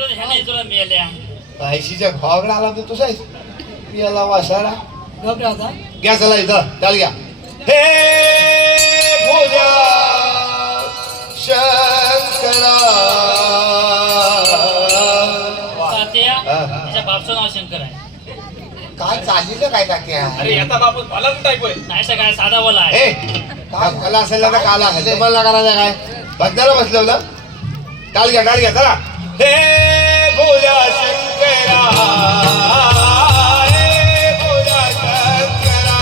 पाठवून ह्याने तुला मिळाल्या पैशीच्या भावाकडे आला तू तुझा याला वासाडा घबरा होता घ्या चला इथं चाल घ्या हे भोजा शंकरा तात्या त्याच्या बापचं नाव शंकर आहे काय चाललेलं काय तात्या अरे याचा बापूस मला कुठं ऐकूय नाही तर काय साधा बोला आहे ए काय काला असेल ना काला असेल तुम्हाला करायचं काय बघण्याला बसलं टाल घ्या चला हे भोजा शंकरा हे भोजा शंकरा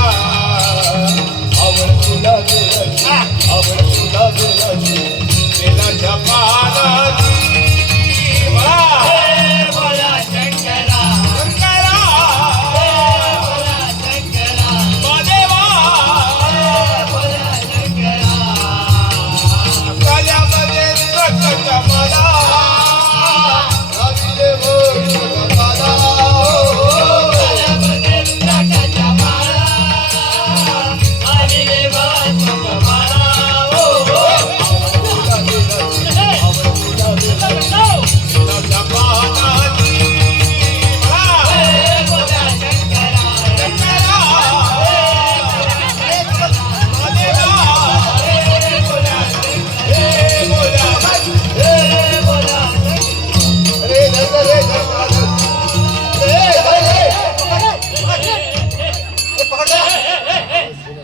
आवड तुला बेलाची बेलाच्या पानाची बोला शंकरा शंकरा बोला शंकरा महादेवा बोला शंकरा काल्यामध्ये प्रकट मला राविले भोग मला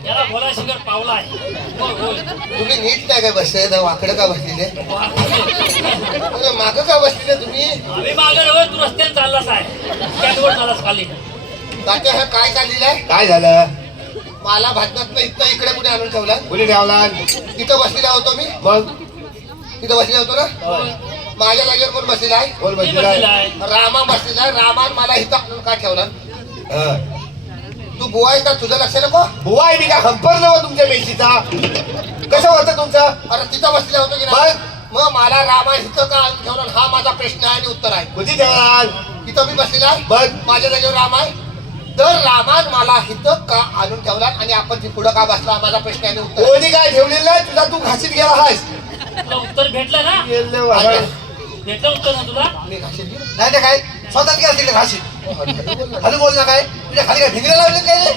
याला बोला शंकर पावला आहे तुम्ही नीट नाही काय बसले ना वाकडं का बसलेले मागं का बसलेले तुम्ही आम्ही मागे होय तू रस्त्याने चाललास आहे कॅटवर चाललास खाली तात्या हे काय चाललेलं आहे काय झालं मला भाजनात इथं इकडे कुठे आणून ठेवला कुठे ठेवला तिथं बसलेला होतो मी मग तिथं बसलेला होतो ना माझ्या जागेवर कोण बसलेला आहे कोण बसलेला आहे? रामा बसलेला आहे रामान मला इथं आणून का ठेवला तू बुवा आहे का तुझं लक्ष नको बुवा आहे मी का हंपर नव तुमच्या मेशीचा कसं होतं तुमचं अरे तिथं बसलेला होतो की नाही मग मला रामा इथं का आणून ठेवला हा माझा प्रश्न आहे आणि उत्तर आहे कुठे ठेवला तिथं मी बसलेला आहे बघ माझ्या जागेवर राम आहे तर रामान मला इथं का आणून ठेवला आणि आपण ती पुढं का बसला माझा प्रश्न आहे उत्तर कोणी काय ठेवलेलं आहे तुझा तू घाशीत गेला हायस तुला उत्तर भेटलं ना भेटलं उत्तर ना तुला मी घाशीत गेलो नाही ना काय स्वतःच गेला तिकडे घाशीत खाली बोल ना काय तुझ्या खाली काय भिंगरे लावले काय रे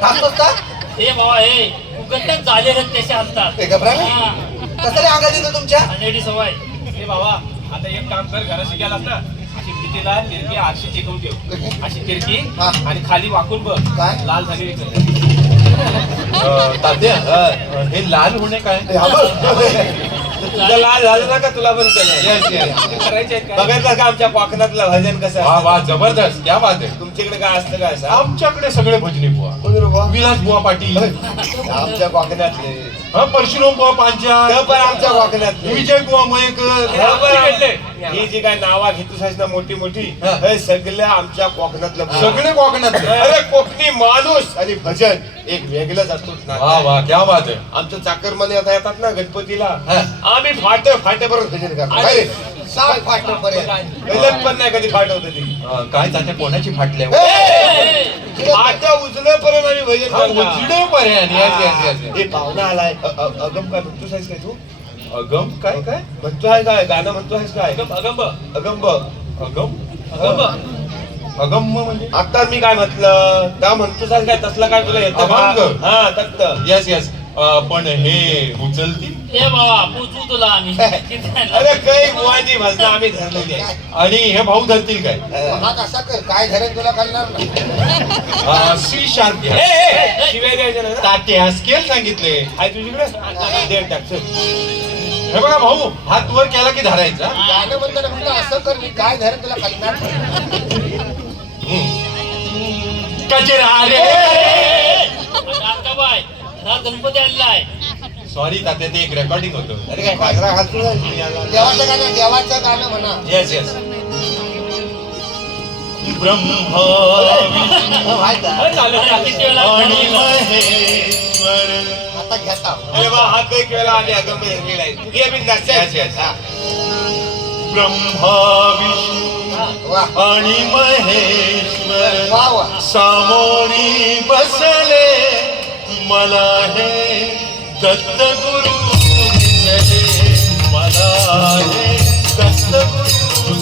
घासतोस का हे बाबा हे उगतच झालेले तसे असतात ते घबरा हा. कसं रे अंगात येतो तुमच्या अनेडी सवय हे बाबा आता एक काम कर घराशी गेलास ना अशी भीतीला तिरकी आरशी टिकवून ठेव अशी तिरकी हा. आणि खाली वाकून बघ काय? लाल झाली तात्या हे लाल होणे काय तुझं लाल झालं ना का तुला पण Yes, yes. करायचे बघायचं का आमच्या कोकणातलं भजन कसं वा वा जबरदस्त क्या बात आहे तुमच्याकडे काय असतं काय असं आमच्याकडे सगळे भजनी बुवा विलास बुवा पाटील आमच्या कोकणातले परशुराम बुवा पांचाळ ते पण आमच्या कोकणातले विजय बुवा मयेकर ही जी काय नावा घेतोस आहेस ना मोठी मोठी हा. हे सगळं आमच्या कोकणातलं भजन. सगळे कोकणातले अरे कोकणी माणूस आणि भजन एक वेगळंच असतोच ना वा वा क्या बात आहे आमच्या चाकरमाने आता येतात ना गणपतीला हा. आम्ही फाट्यापर्यंत भजन करतो काय रे? सात फाट्यापर्यंत पण नाही कधी फाट होत ती काय तात्या कोणाची फाटल्या फाट्या उचलेपर्यंत आम्ही भजन करतो उजडे पर्यंत हे पाहुणा आलाय अगम काय म्हणतोस आहेस काय तू अगम काय काय म्हणतो आहे काय गाणं म्हणतो आहेस काय अगंब अगंब अगम अगंब अगम म्हणजे आता मी काय म्हटलं का म्हणतोस आहेस काय तसलं काय तुला येतं का? अभंग. हा तत्त येस येस पण हे उचलतील हे बाबा पोचू तुला आम्ही किती आहे ना? अरे काही बुवाजी भजन आम्ही धरलेली आहे आणि हे भाऊ धरतील काय हा कसा कर काय धरेन तुला कळणार ना सी शांत घ्या. शिवाय द्यायचे ना तात्या स्केल सांगितले आहे तुझीकडे देण टाक चल. हे बघा भाऊ हात वर केला की धरायचा गाणं म्हणताना म्हणलं असं कर मी काय धरेन तुला कळणार नाही. कचरा रे आता बाय घरात गणपती आलेला आहे सॉरी तात्या ते एक रेकॉर्डिंग होतं अरे काय बाजरा घालतो देवाचं गाणं म्हणा येस येस ब्रह्मा किती वेळा आणि म्हणलं? महेश्वर आता घेता अरे वा हा काही वेळा आम्ही अगंब धरलेला आहे हे मी Yes, yes. हा. ब्रह्मा विष्णू वा आणि महेश्वर वा वा सामोरी बसले मला हे दत्तगुरु दिसले मला हे दत्तगुरु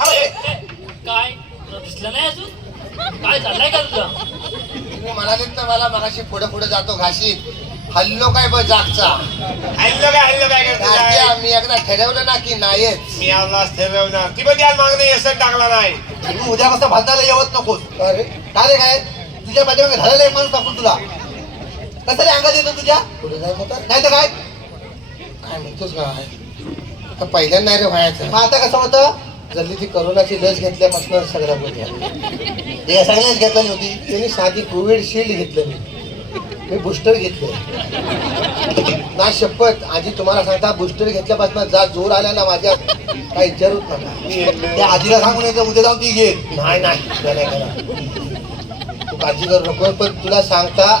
काय तुला दिसलं नाही अजून? काय चाललंय का तुझं? तुम्ही म्हणाले तर मला मगाशी पुढे पुढे जातो घाशीत हल्लो काय ब जागचा हल्लो काय तात्या, मी एकदा ठरवलं ना की नाहीच मी आलाच ठरवणार ती पण त्या मागणे यसच टाकला नाही. तू उद्यापासून भांडायला येवत नकोस. अरे काय रे काय तुझ्या पाठीमागे झालेला एक माणूस टाकून तुला कसं रे अंगात येतो तुझ्या? पुढे जाय होता नाही तर काय काय म्हणतोस काय आता पहिल्यांदा नाही रे व्हायचं मग आता कसं होतं? जल्दी ती करोनाची लस घेतल्यापासून सगळ्या गोष्टी ते सगळ्याच घेतली होती. त्यांनी साधी कोविडशिल्ड घेतलं मी बूस्टर घेतलं ना शपथ आजी तुम्हाला सांगता बूस्टर घेतल्यापासून जा जोर आला ना माझ्या काय विचारूच नका त्या आजीला सांगून येतं उद्या जाऊन ती घे. नाही नाही नाही तू काळजी करू नको पण तुला सांगता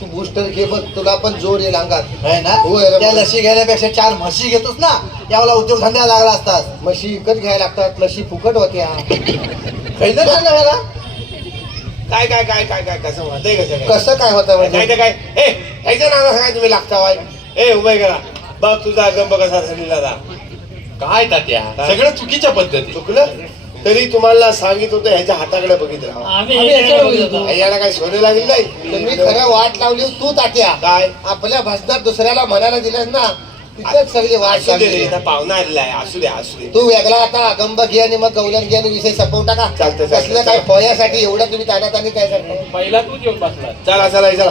तू बूस्टर घे बघ तुला पण जोर येईल अंगात आहे ना? होय रे. त्या लशी घेण्यापेक्षा 4 म्हशी घेतोस ना त्यावेळेला उद्योग धंद्याला लागला असतात. म्हशी विकत घ्यायला लागतात म्हशी फुकट होत्या खैलं का ना काय काय काय काय काय कसं म्हणतंय कसं काय कसं काय होतं काय म्हणजे तर काय ए ह्याच्या नावा काय तुम्ही लागता वाय ए उभे करा बघ तुझा गंब कसा झालेला जा काय तात्या सगळं चुकीच्या पद्धती. चुकलं तरी तुम्हाला सांगित होतं ह्याच्या हाताकडे बघित राहा आम्ही याच्याकडे बघत होतो. याला काय सोने लागेल नाही तुम्ही खरं वाट लावली तू तात्या काय आपल्या भाषणात दुसऱ्याला म्हणायला दिलंस ना तिथेच सगळी वाट असू दे रे चालली. इथं पाहुणा आलेला आहे असू दे असू दे तू वेगळा आता अगंब घे आणि मग गौलन घे आणि विषय संपवून टाका चालतं, चालतं. कसलं काय पोह्यासाठी एवढं तुम्ही तानातानी काय करता पहिला तूच येऊन बसला. चला चला चला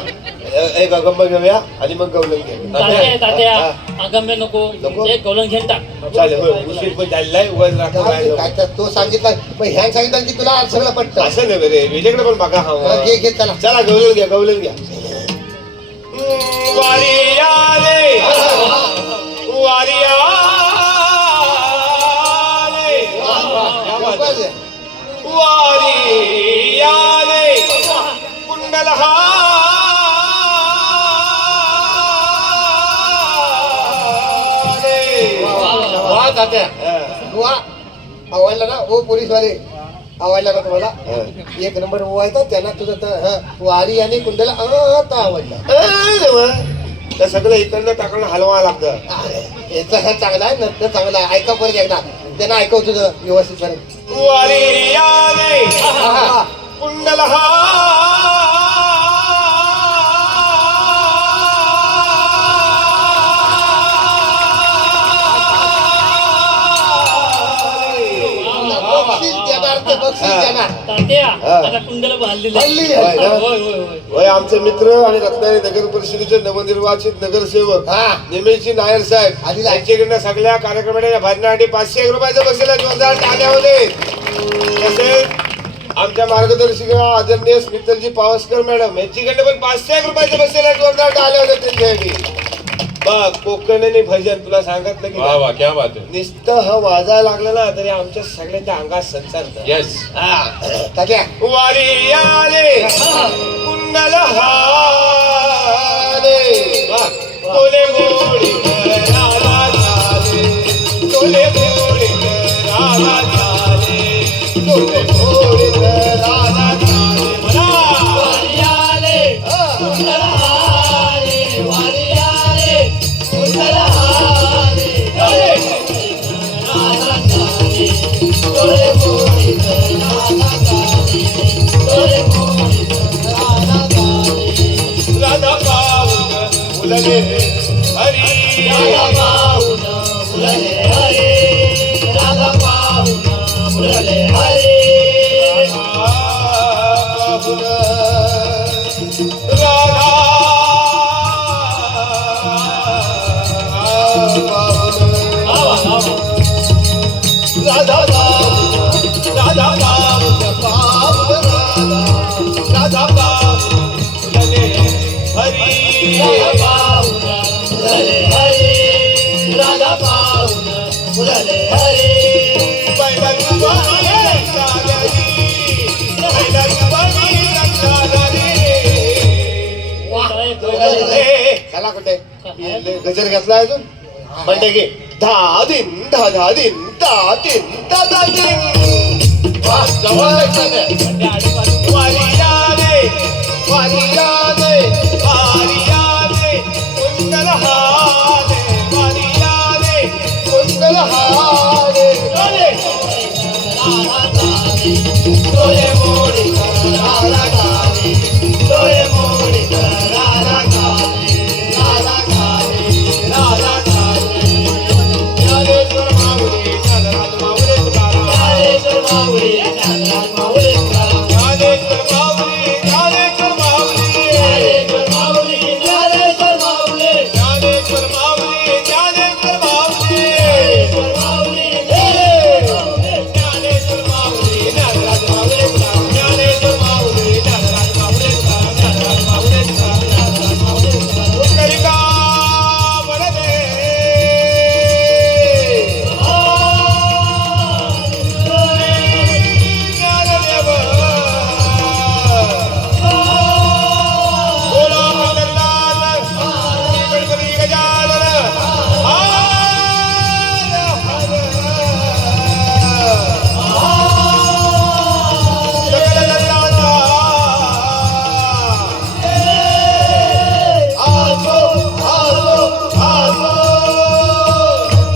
एक अगंब घेऊया आणि मग गवलन घेऊ तात्या हा. अगम्य नको नको? एक गौलन घेऊन टाक. चालेल होय उशीर पण झालेला आहे उगाच राहतो काय बाहेर काय तर तो सांगितलं मग ह्या सांगितलं की तुला सगळं पटतं असं नाही रे वेगळीकडे पण बघा हा घे घे चला चला गवलन घ्या गवलन घ्या वारी आले वारी आले बस. वारी आले कुंडल वा तात्या वा आवडला ना ओ पोलीसवाले आवडला ना तुम्हाला एक नंबर ओवायचा त्यांना तुझं तर वारी आणि कुंडला आता आवडला तर सगळं इकडनं टाकणं हलवा लागतं याचा हा चांगला आहे नंतर चांगला आहे ऐका परत एकदा त्यांना ऐकव तुझं व्यवस्थित परत वारी आले कुंडल बक्षीस देणार ते बक्षीस देणार तात्या हा. आता कुंडला बांधलेलं हल्ली आहे. आहे. होय होय होय होय आमचे मित्र आणि रत्नागिरी नगर परिषदेचे नवनिर्वाचित नगरसेवक हा नेमेशी नायर साहेब आलेला. यांच्याकडनं सगळ्या कार्यक्रमाच्या भरण्यासाठी 500 रुपयाचं बसेल जोरदार टाळ्यामध्ये तसेच आमच्या मार्गदर्शिका आदरणीय स्मितलजी पावसकर मॅडम यांच्याकडनं पण 500 रुपयाचं बसेल जोरदार टाळ्यामध्ये त्यांच्यासाठी बघ कोकणी भजन तुला सांगितलं की वा नाही? वा क्या बात है. नुसतं हा वाजायला लागलं ना तरी आमच्या सगळ्यांच्या अंगात संचार येस तात्या वारी आले कुंडल हाले तोले मोडी राधा झाले तोले मोडी राधा झाले तोले मोडी राधा झाले वारी आले कुंडला आले वारी आले कुंडला आले डोळे मोडी राधा झाले डोळे मोडी राधा झाले राधा पाऊन फुलले हरी राधा पाहुन फुलले हरे राधा पाहुन फुलले हरे राधा तुला पाहून फुलले हरे चला कुठे गजर घेतला अजून म्हणते की धा दिन धा दिन धा दिन धा दिन जवळ तात्या वारियाने वारियाने वारियाने कुंडल हाने वारियाने कुंडल हाने डोले